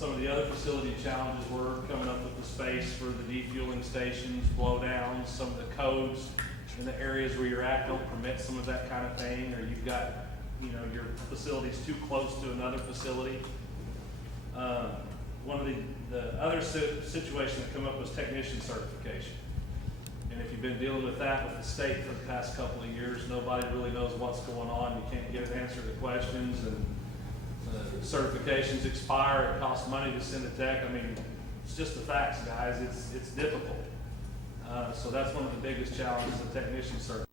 Some of the other facility challenges were coming up with the space for the defueling stations, blowdowns, some of the codes in the areas where you're at don't permit some of that kind of thing, or you've got, your facility's too close to another facility. One of the other situation that come up was technician certification. And if you've been dealing with that with the state for the past couple of years, nobody really knows what's going on. You can't get an answer to questions, and certifications expire. It costs money to send a tech. I mean, it's just the facts, guys. It's difficult. So that's one of the biggest challenges of technician certification.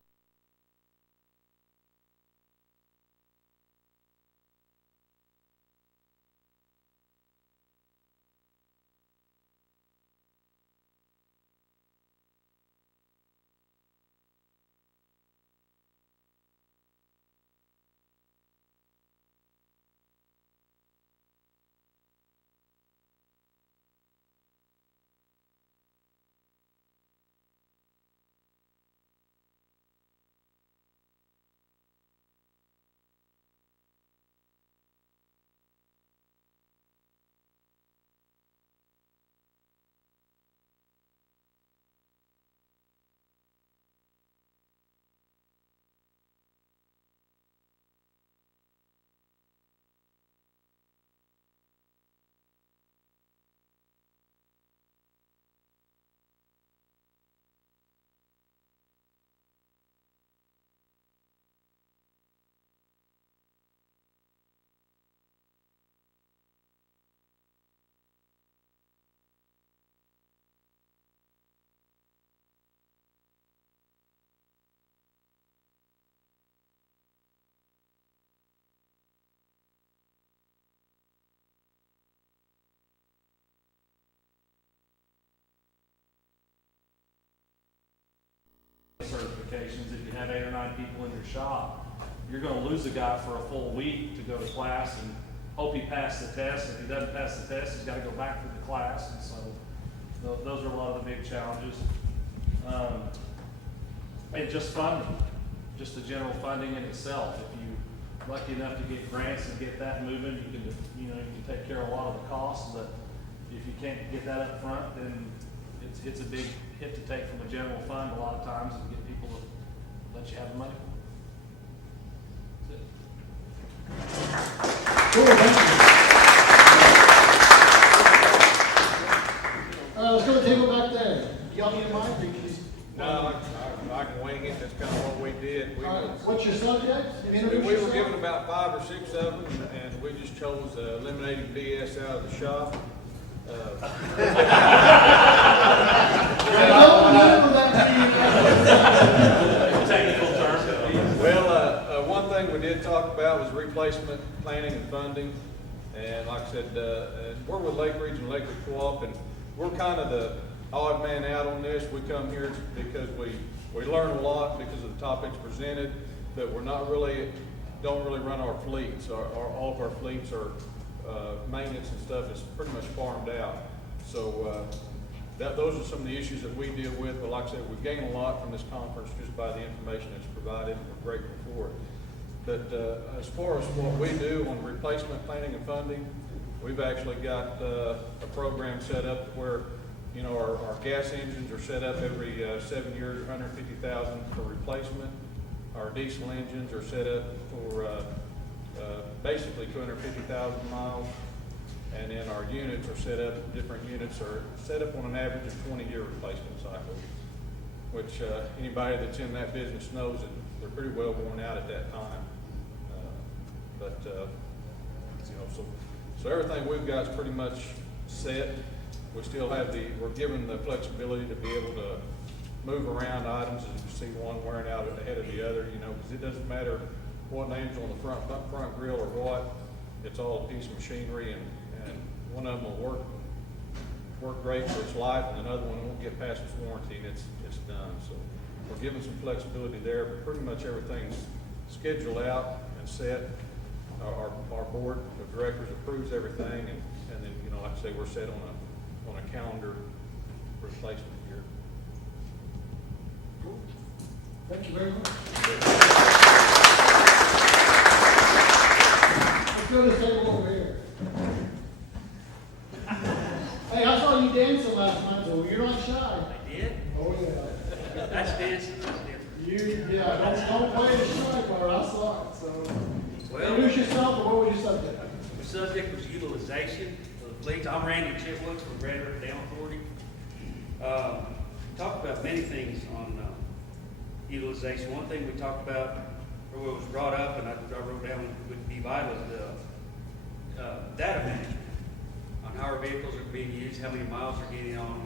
Certifications, if you have 8 or 9 people in your shop, you're going to lose a guy for a full week to go to class and hope he passed the test. If he doesn't pass the test, he's got to go back to the class. And so those are a lot of the big challenges. And just funding, just the general funding in itself. If you're lucky enough to get grants and get that moving, you can take care of a lot of the costs. But if you can't get that up front, then it's a big hit to take from a general fund a lot of times and get people to let you have the money. That's it. Cool, thank you. Let's go to the table back there. Y'all need a mic? Or you can just... No, I can wing it. That's kind of what we did. What's your subject? We were given about 5 or 6 of them, and we just chose eliminating BS out of the shop. Technical term. Well, one thing we did talk about was replacement planning and funding. And like I said, we're with Lake Region Electric Co-op, and we're kind of the odd man out on this. We come here because we learn a lot because of the topics presented, but we're not really, don't really run our fleets. All of our fleets are, maintenance and stuff is pretty much farmed out. So those are some of the issues that we deal with. But like I said, we've gained a lot from this conference just by the information that's provided. We're grateful for it. But as far as what we do on replacement planning and funding, we've actually got a program set up where our gas engines are set up every 7 years, 150,000 for replacement. Our diesel engines are set up for basically 250,000 miles. And then our units are set up, different units are set up on an average of 20-year replacement cycle, which anybody that's in that business knows that they're pretty well worn out at that time. So everything we've got is pretty much set. We still have we're given the flexibility to be able to move around items as you see one wearing out ahead of the other, because it doesn't matter what name's on the front grill or what, it's all a piece of machinery, and one of them will work great for its life, and another one won't get past its warranty, and it's done. So we're given some flexibility there, but pretty much everything's scheduled out and set. Our board of directors approves everything, and then like I say, we're set on a calendar replacement year. Cool. Thank you very much. Let's go to the table over here. so you're not shy. They did? Oh, yeah. That's dancing, that's different. Don't play the shy part, I saw it, so. Well, Introduce yourself, and what was your subject? the subject was utilization of the fleets. I'm Randy Chitwood from Red River Dam Authority. Talked about many things on utilization. One thing we talked about, or what was brought up, and I wrote down would be vital, is the data management on how our vehicles are being used, how many miles are getting on them,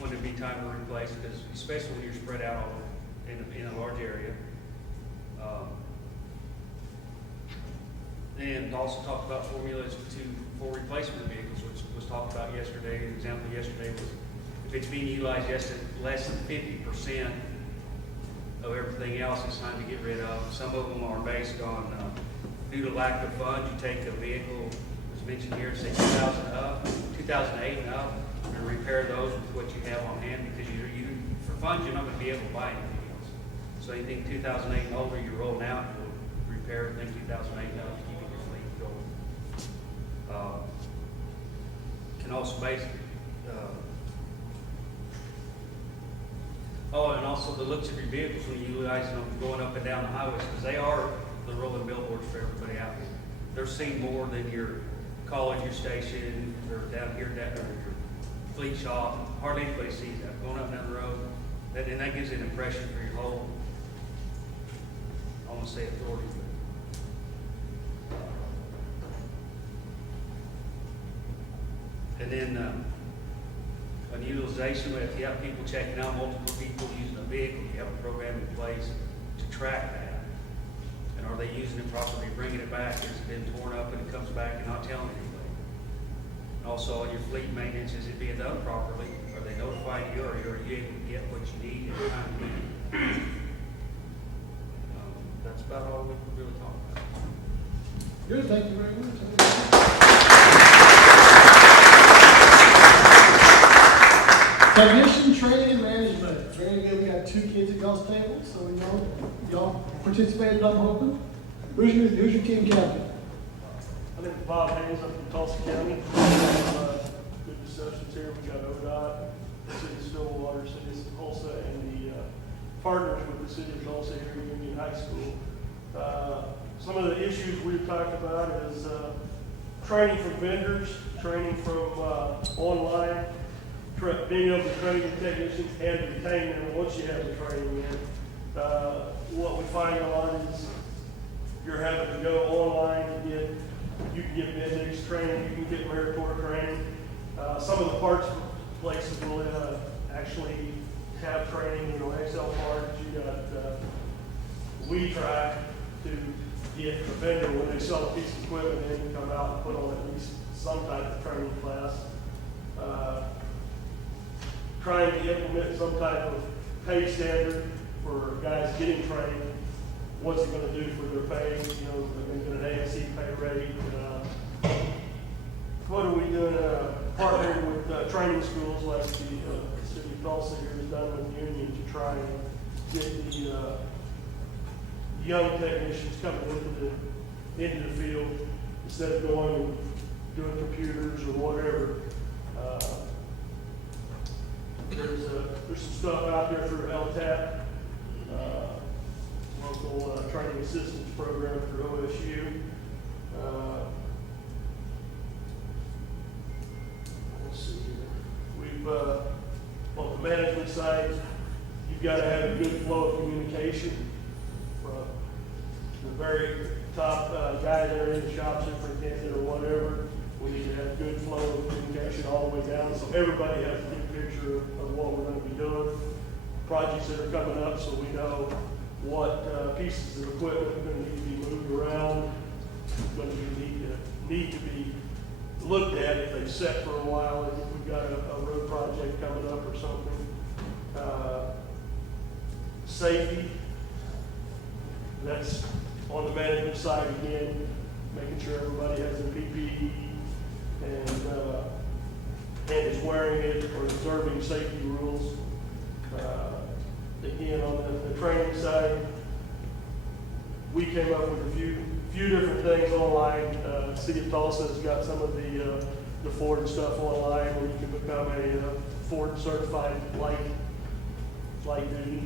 when it'd be time to replace, because especially when you're spread out all in a large area. And also talked about formulas for replacement vehicles, which was talked about yesterday. An example yesterday was if it's being utilized less than 50% of everything else, it's time to get rid of. Some of them are based on due to lack of funds. You take a vehicle, as mentioned here, say 2008 and up, and repair those with what you have on hand, because for funds you're not going to be able to buy anything else. So anything 2008 and older, you're rolling out, you'll repair everything 2008 and up. Can also and also the looks of your vehicles when you utilize them going up and down the highways, because they are the rolling billboards for everybody out there. They're seen more than your college, your station, or down here, or your fleet shop. Hardly anybody sees that going up and down the road. And that gives an impression for your whole, I want to say authority. And then on utilization, if you have people checking out, multiple people using a vehicle, you have a program in place to track that. And are they using it properly, bringing it back? Has it been torn up and it comes back and not telling anybody? And also on your fleet maintenance, is it being done properly? Are they notifying you, or are you able to get what you need at the time you need it? That's about all we can really talk about. Good, thank you very much. Technician training and management. Very good. We got two kids at y'all's table, so we know y'all participated, I'm hoping. Who's your team captain? My name is Bob Hayes. I'm from Tulsa County. Good discussions here. We got ODOT, the City of Stillwater, City of Tulsa, and the partners with the City of Tulsa here at Union High School. Some of the issues we've talked about is training from vendors, training from online, being able to train the technicians and retain them once you have the training in. What we find a lot is you're having to go online to you can get Bendix training, you can get Meritor training. Some of the parts places will actually have training, Excel parts. You got we try to get a vendor when they sell a piece of equipment, they can come out and put on at least some type of training class. Trying to implement some type of pay standard for guys getting trained. What's it going to do for their pay? They're going to get an ASC pay rate. What are we doing? Partnering with training schools like the City of Tulsa here has done with the union to try and get the young technicians coming into the field instead of going and doing computers or whatever. There's some stuff out there through LTAP, local training assistance program through OSU. Let's see here. We've on the management side, you've got to have a good flow of communication from the very top guy there in the shop, superintendent or whatever. We need to have good flow of communication all the way down, so everybody has a good picture of what we're going to be doing, projects that are coming up, so we know what pieces of equipment are going to need to be moved around, going to need to be looked at if they've set for a while, if we've got a road project coming up or something. Safety, that's on the management side again, making sure everybody has their PPE and is wearing it or observing safety rules. Again, on the training side, we came up with a few different things online. City of Tulsa has got some of the the Ford stuff online where you can become a Ford certified light duty.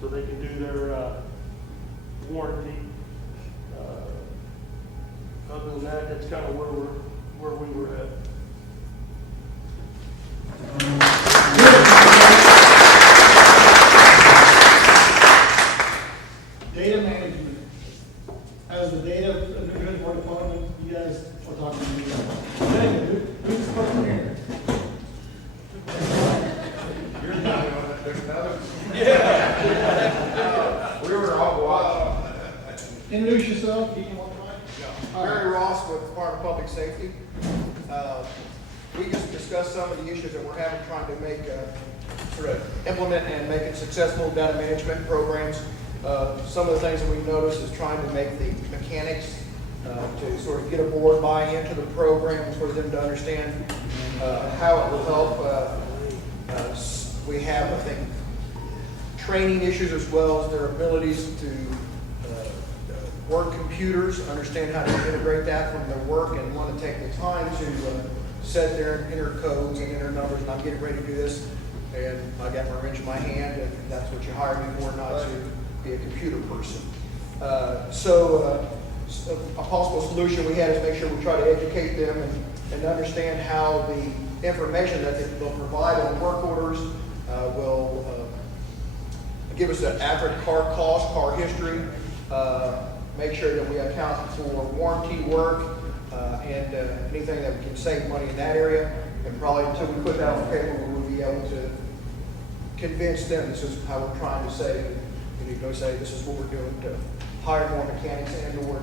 So they can do their warranty. Other than that, that's kind of where we were at. Data management. As the data administrative department, you guys are talking to me. Hey, who's the person here? You're not on it, there's another. Yeah. We were all watching. Introduce yourself. You can walk by. Barry Ross with Department of Public Safety. We just discussed some of the issues that we're having trying to make, sort of implement and make it successful data management programs. Some of the things that we've noticed is trying to make the mechanics to sort of get aboard, buy into the program for them to understand how it will help. We have, I think, training issues as well as their abilities to work computers, understand how to integrate that from their work, and want to take the time to set their enter codes and enter numbers. And I'm getting ready to do this, and I got my wrench in my hand, and that's what you hire me for, not to be a computer person. So a possible solution we had is make sure we try to educate them and understand how the information that they'll provide on work orders will give us an accurate car cost, car history, make sure that we account for warranty work and anything that we can save money in that area. And probably until we put that on paper, we will be able to convince them this is how we're trying to save. We need to go say this is what we're doing to hire more mechanics and or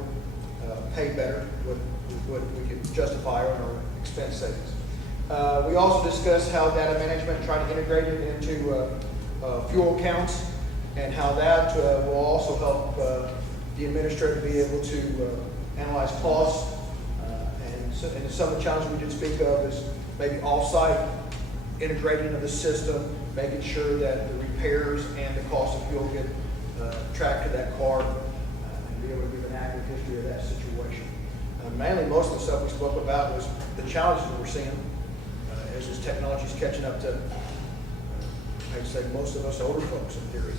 pay better what we can justify on our expense savings. We also discussed how data management, trying to integrate it into fuel counts, and how that will also help the administrator be able to analyze costs. And some of the challenges we did speak of is maybe off-site integrating of the system, making sure that the repairs and the cost of fuel get tracked to that car, and be able to give an accurate history of that situation. Mainly, most of the stuff we spoke about was the challenges that we're seeing as this technology is catching up to, I'd say, most of us older folks in theory.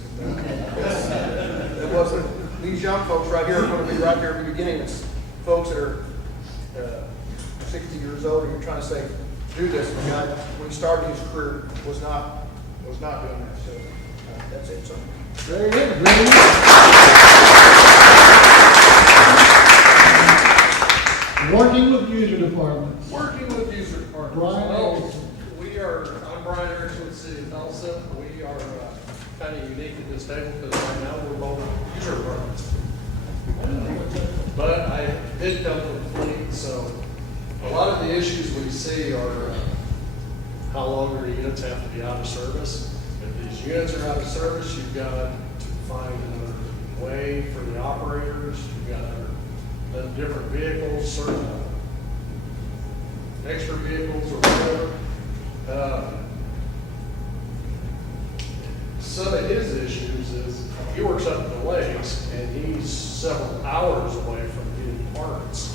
It wasn't, these young folks right here are going to be right there at the beginning. It's folks that are 60 years old, and you're trying to say, do this. And the guy, when he started his career, was not doing that. So that's it. So. Very good. Working with user departments. Working with user departments. Brian Well, Erickson. I'm Brian Erickson with the City of Tulsa. We are kind of unique at this table because right now we're both user departments. But I did come from the fleet, so a lot of the issues we see are how long their units have to be out of service. If these units are out of service, you've got to find another way for the operators. You've got to different vehicles, certain extra vehicles or whatever. Some of his issues is he works up in the lakes and he's several hours away from getting parts.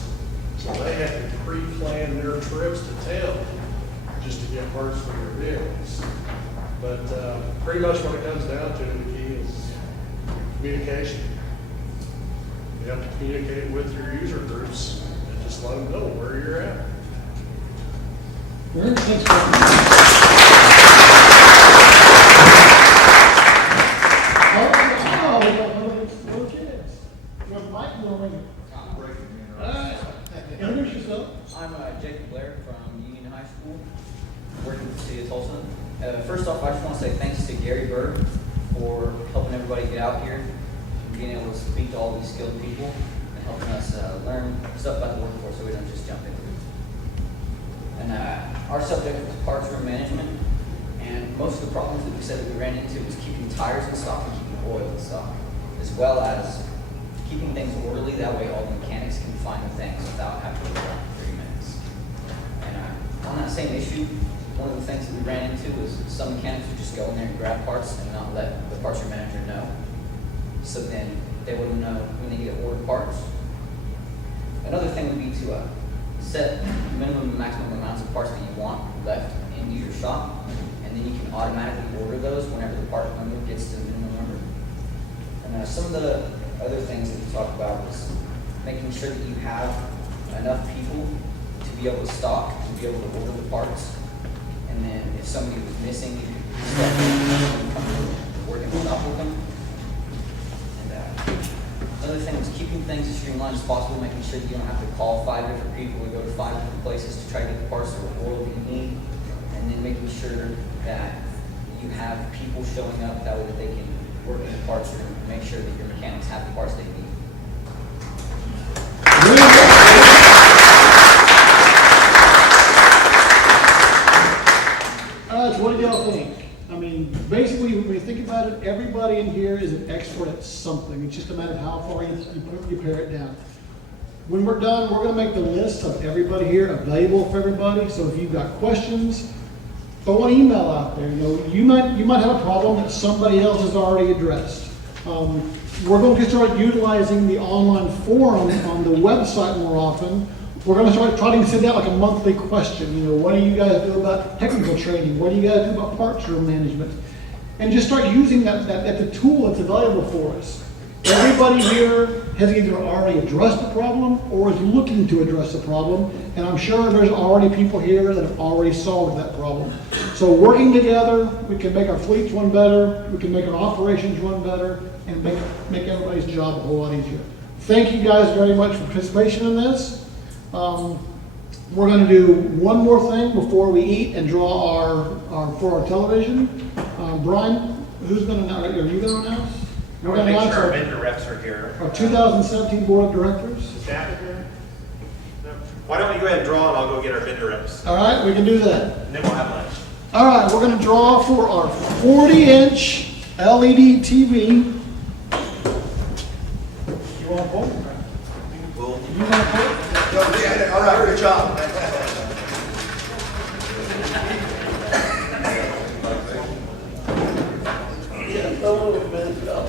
So they have to pre-plan their trips to town just to get parts for their vehicles. But pretty much when it comes down to it, the key is communication. You have to communicate with your user groups and just let them know where you're at. Very good. Thanks, Oh, we got little kids. You have Mike going. Introduce yourself. I'm Jacob Blair from Union High School, working with the City of Tulsa. First off, I just want to say thanks to Gary Bird for helping everybody get out here and being able to speak to all these skilled people and helping us learn stuff about the workforce so we don't just jump into it. And our subject was parts room management, and most of the problems that we said that we ran into was keeping tires in stock and keeping oil in stock, as well as keeping things orderly. That way all the mechanics can find the things without having to wait around for 30 minutes. And on that same issue, one of the things that we ran into was some mechanics would just go in there and grab parts and not let the parts room manager know. So then they wouldn't know when they get ordered parts. Another thing would be to set minimum and maximum amounts of parts that you want left in your shop, and then you can automatically order those whenever the part number gets to the minimum number. And some of the other things that we talked about was making sure that you have enough people to be able to stock, to be able to order the parts. And then if somebody was missing stuff, work in the shop with them. And another thing was keeping things as streamlined as possible, making sure that you don't have to call 5 different people or go to 5 different places to try to get the parts or oil that you need. And then making sure that you have people showing up that way that they can work in the parts room and make sure that your mechanics have the parts they need. So what do y'all think? I mean, basically, when you think about it, everybody in here is an expert at something. It's just a matter of how far you pare it down. When we're done, we're going to make the list of everybody here available for everybody. So if you've got questions, throw an email out there. You might have a problem that somebody else has already addressed. We're going to start utilizing the online forum on the website more often. We're going to start trying to send out like a monthly question. What do you guys do about technical training? What do you guys do about parts room management? And just start using that the tool that's available for us. Everybody here has either already addressed the problem or is looking to address the problem. And I'm sure there's already people here that have already solved that problem. So working together, we can make our fleets run better, we can make our operations run better, and make everybody's job a whole lot easier. Thank you guys very much for participation in this. We're going to do one more thing before we eat and draw for our television. Brian, who's going to announce? Are you going to announce? We're going to make sure our vendor reps are here. Our 2017 Board of Directors. Staff here? No. Why don't you go ahead and draw and I'll go get our vendor reps. All right, we can do that. And then we'll have lunch. All right, we're going to draw for our 40-inch LED TV. You want to pull? You want to pull? Yeah, all right, good job.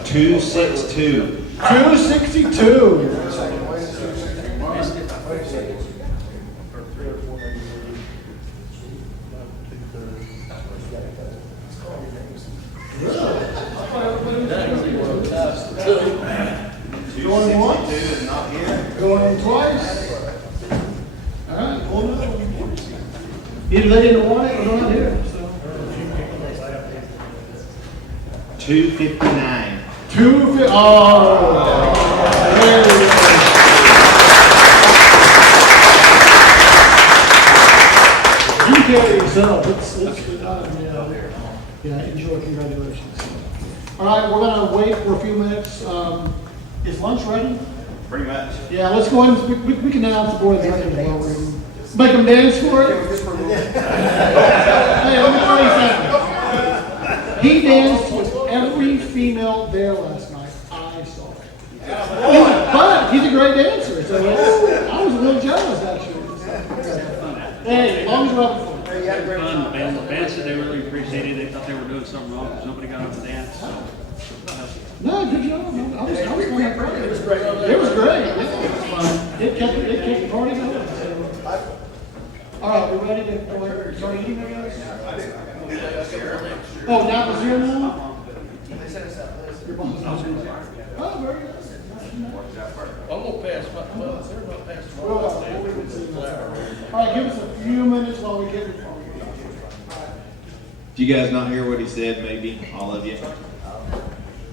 262. 262. Going once? Is not here. Going twice? All right, pull another one. Either they didn't want it or they're not here. So. 259. 250. Oh, there we go. You carry yourself. Yeah, enjoy. Congratulations. All right, we're going to wait for a few minutes. Is lunch ready? Pretty much. Yeah, let's go ahead and we can announce the board of directors while we're eating. Make them dance for it. Hey, let me tell you something. He danced with every female there last night. I saw it. But he's a great dancer, so I was a little jealous actually. Hey, as long as we're having fun. Hey, you had a great Fun. job. The band said they really appreciated it. They thought they were doing something wrong because nobody got up to dance. So. No, good job. Man. I was It was great. It was great. It was fun. It kept the party going. So. All right, we ready to start eating, I guess? Oh, that was here now? Your boss. Oh, very good. I'm gonna pass, well, they're gonna pass All right, give us a few minutes while we get it. Did you guys not hear what he said, maybe, all of you?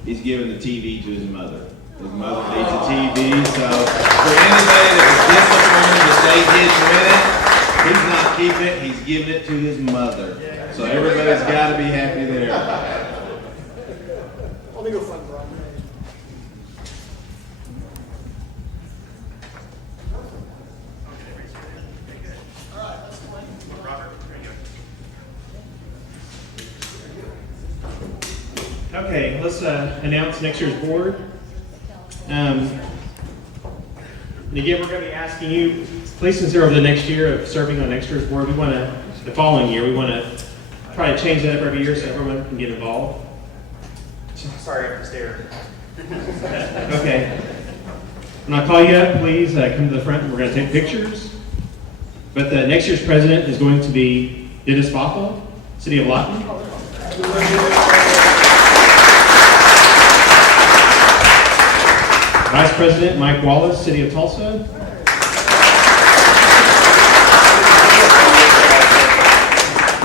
He's giving the TV to his mother. His mother needs a TV, so for anybody that was disappointed that they didn't win it, he's not keeping it, he's giving it to his mother. So everybody's gotta be happy there. Let me go find Brian. Okay, let's announce next year's board. And again, we're going to be asking you, please consider over the next year of serving on next year's board. We want to, the following year, we want to try to change that up every year so everyone can get involved. Sorry, I have to stare. Okay. When I call you up, please come to the front and we're going to take pictures. But the next year's president is going to be Dennis Bothell, City of Lawton. Vice President Mike Wallace, City of Tulsa.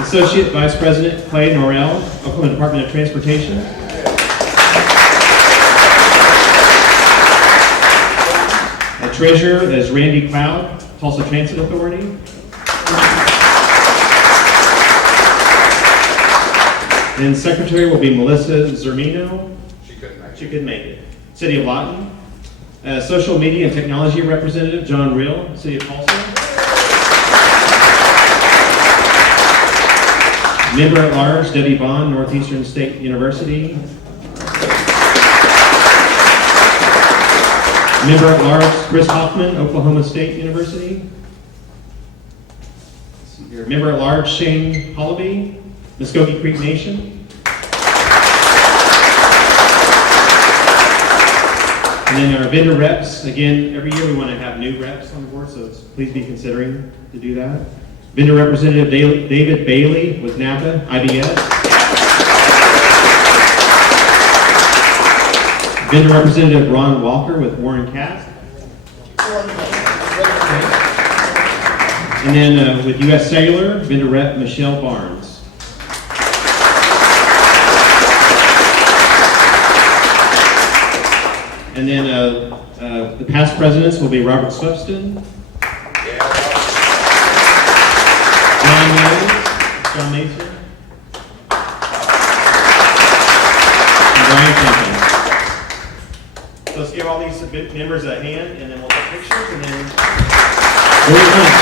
Associate Vice President Clay Norrell, Oklahoma Department of Transportation. Treasurer is Randy Cloud, Tulsa Transit Authority. And Secretary will be Melissa Zermino. She couldn't make it. City of Lawton. Social Media and Technology Representative John Real, City of Tulsa. Member at Large Debbie Bond, Northeastern State University. Member at Large Chris Hoffman, Oklahoma State University. Let's see here. Member at Large Shane Hollaby, Muskogee Creek Nation. And then our vendor reps, again, every year we want to have new reps on the board, so please be considering to do that. Vendor Representative David Bailey with NAPA, IBS. Vendor Representative Ron Walker with Warren Cass. And then with U.S. Cellular, Vendor Rep Michelle Barnes. And then the past presidents will be Robert Swepston, John Mason, and Brian Jenkins. So let's give all these members a hand, and then we'll take pictures, and then go to lunch.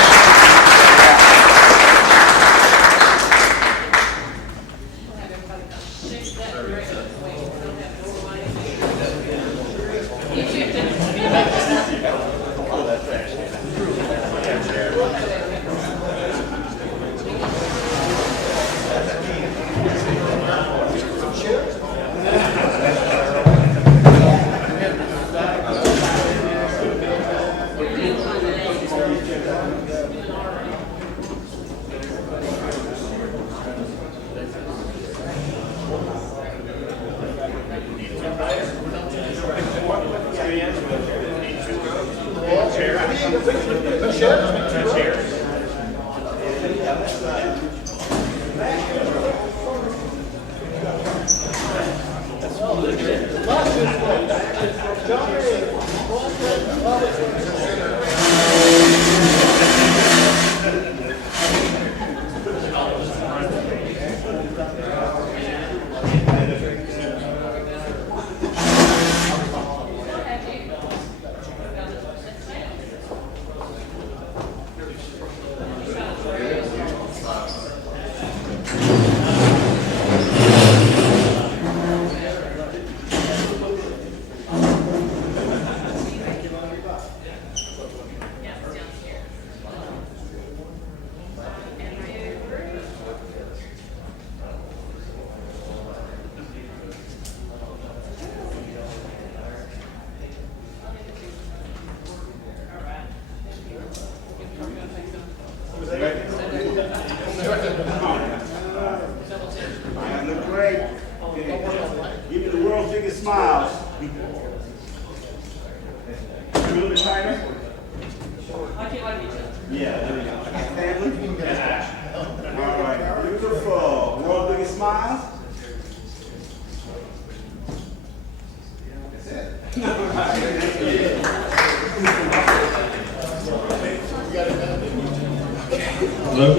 Hello.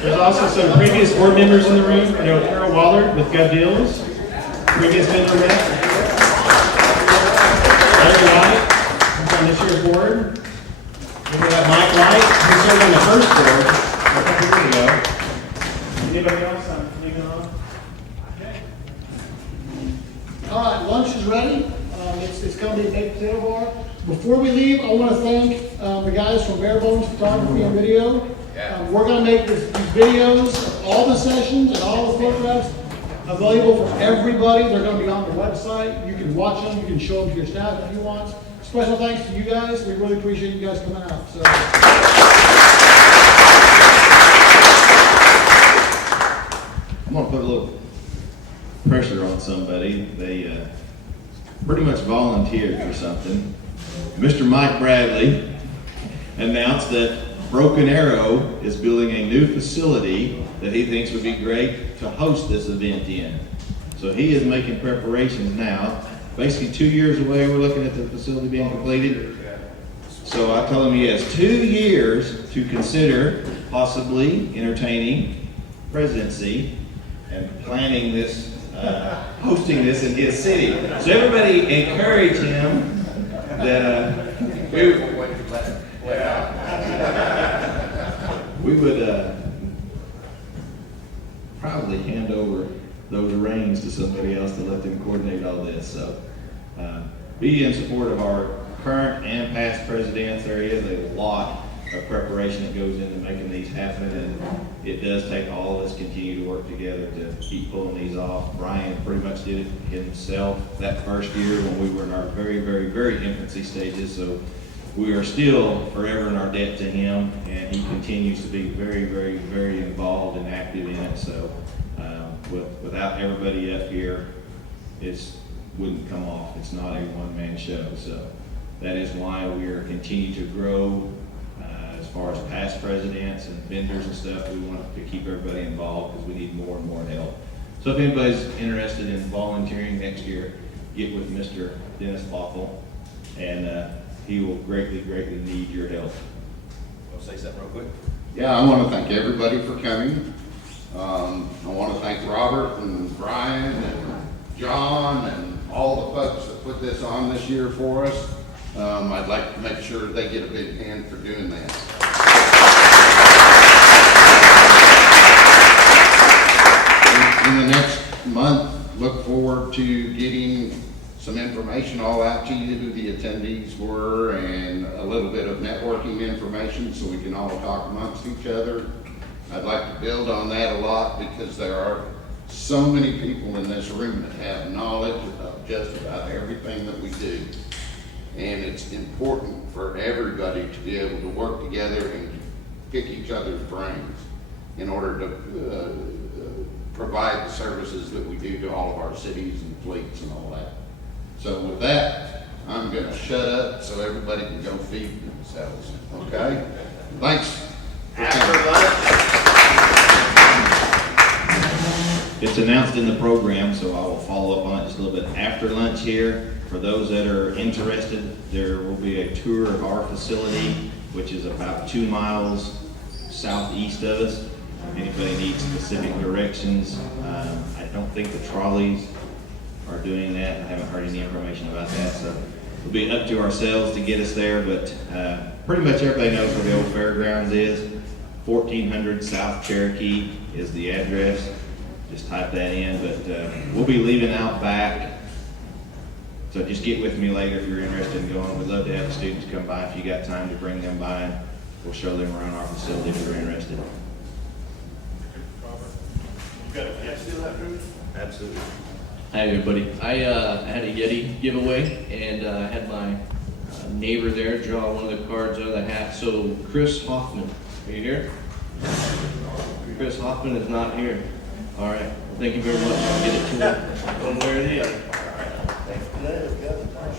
There's also some previous board members in the room. I know Carol Waller with Gov Deals, previous vendor rep. Larry White, who's on this year's board. Then we have Mike White, who served on the first board a couple years ago. Anybody else I'm leaving on? Okay. All right, lunch is ready. It's going to be a baked potato bar. Before we leave, I want to thank the guys from Bare Bones Photography and Video. We're going to make these videos of all the sessions and all the photographs available for everybody. They're going to be on the website. You can watch them. You can show them to your staff if you want. Special thanks to you guys. We really appreciate you guys coming out. So. want to put a little pressure on somebody. They pretty much volunteered for something. Mr. Mike Bradley announced that Broken Arrow is building a new facility that he thinks would be great to host this event in. So he is making preparations now. Basically 2 years away, we're looking at the facility being completed. So I told him he has 2 years to consider possibly entertaining presidency and planning this, hosting this in his city. So everybody encourage him that we would probably hand over those reins to somebody else to let them coordinate all this. So be in support of our current and past presidents. There is a lot of preparation that goes into making these happen, and it does take all of us continue to work together to keep pulling these off. Brian pretty much did it himself that first year when we were in our very, very, very infancy stages. So we are still forever in our debt to him, and he continues to be very, very, very involved and active in it. So without everybody up here, it wouldn't come off. It's not a one-man show. So that is why we are continuing to grow as far as past presidents and vendors and stuff. We want to keep everybody involved because we need more and more help. So if anybody's interested in volunteering next year, get with Mr. Dennis Bothell, and he will greatly, greatly need your help. Want to say something real quick? Yeah, I want to thank everybody for coming. I want to thank Robert and Brian and John and all the folks that put this on this year for us. I'd like to make sure they get a big hand for doing that. In the next month, look forward to getting some information all out to you, who the attendees were, and a little bit of networking information so we can all talk amongst each other. I'd like to build on that a lot because there are so many people in this room that have knowledge about just about everything that we do. And it's important for everybody to be able to work together and pick each other's brains in order to provide the services that we do to all of our cities and fleets and all that. So with that, I'm going to shut up so everybody can go feed themselves. Okay? Thanks. After lunch. It's announced in the program, so I will follow up on it just a little bit after lunch here. For those that are interested, there will be a tour of our facility, which is about 2 miles southeast of us. If anybody needs specific directions, I don't think the trolleys are doing that. I haven't heard any information about that, so it'll be up to ourselves to get us there, but pretty much everybody knows where the old fairgrounds is. 1400 South Cherokee is the address. Just type that in, but we'll be leaving out back. So just get with me later if you're interested in going. We'd love to have the students come by if you got time to bring them by, and we'll show them around our facility if you're interested. Absolutely. Hi everybody. I had a Yeti giveaway, and I had my neighbor there draw one of the cards out of the hat. So Chris Hoffman, are you here? Chris Hoffman is not here. All right. Well, thank you very much. I'll get it to him one way or the other.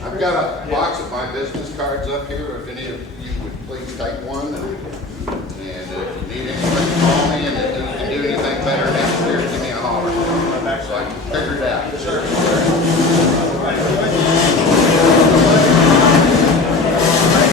I've got a box of my business cards up here. If any of you would please take one and